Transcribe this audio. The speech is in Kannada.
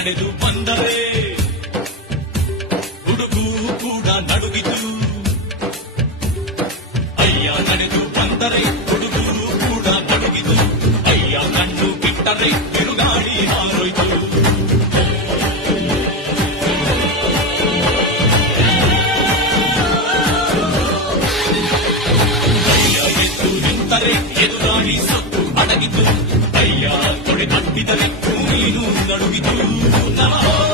ನಡೆದು ಬಂದರೆ ಹುಡುಗು ಕೂಡ ನಡುಗಿತು. ಅಯ್ಯ ನಡೆದು ಬಂದರೆ ಹುಡುಗು ಕೂಡ ನಡುಗಿತು. ಅಯ್ಯ ಕಣ್ಣು ಬಿಟ್ಟರೆ ಬಿರುಗಾಳಿ ಹಾರೋಯ್ತು. ಅಯ್ಯ ಎದ್ದು ನಿಂತರೆ ಎದುರಾಳಿ ಸೊತ್ತು ಅಡಗಿತು. ಅಯ್ಯ ತೊಡೆ ತಟ್ಟಿದರೆ ನೀನು ನಡುಗಿತು. ನಮಃ